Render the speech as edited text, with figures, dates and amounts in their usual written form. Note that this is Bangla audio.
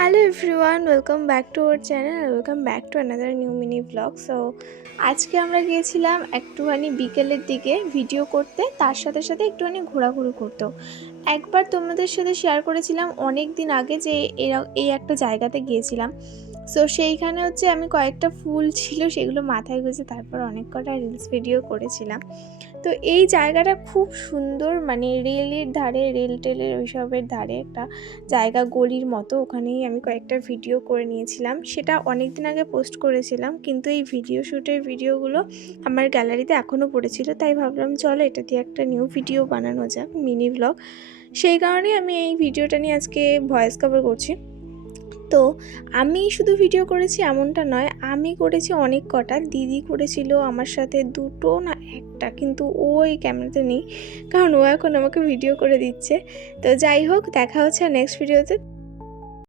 Hello everyone, welcome back to our channel, welcome back to another new mini blog. So আজকে আমরা গিয়েছিলাম একটুখানি বিকেলের দিকে ভিডিও করতে, তার সাথে সাথে একটুখানি ঘোরাঘুরি করতেও। একবার তোমাদের সাথে শেয়ার করেছিলাম অনেক দিন আগে যে এই একটা জায়গাতে গিয়েছিলাম। সো সেইখানে হচ্ছে আমি কয়েকটা ফুল ছিল সেগুলো মাথায় গুঁজে তারপর অনেক কটা রিলস ভিডিও করেছিলাম। তো এই জায়গাটা খুব সুন্দর, মানে রেলের ধারে, রেল টেলের ওইসবের ধারে একটা জায়গা, গলির মতো। ওখানেই আমি কয়েকটা ভিডিও করে নিয়েছিলাম, সেটা অনেক দিন আগে পোস্ট করেছিলাম, কিন্তু এই ভিডিও শ্যুটের ভিডিওগুলো আমার গ্যালারিতে এখনও পড়েছিল, তাই ভাবলাম চলো এটা দিয়ে একটা নিউ ভিডিও বানানো যাক, মিনি ব্লগ। সেই কারণেই আমি এই ভিডিওটা নিয়ে আজকে ভয়েস কভার করছি। তো আমি শুধু ভিডিও করেছি এমনটা নয়, আমি করেছি অনেক কটা, দিদি করেছিল আমার সাথে দুটো না একটা, কিন্তু ও এই ক্যামেরাতে নেই কারণ ও এখন আমাকে ভিডিও করে দিচ্ছে। তো যাই হোক, দেখা হচ্ছে নেক্সট ভিডিওতে।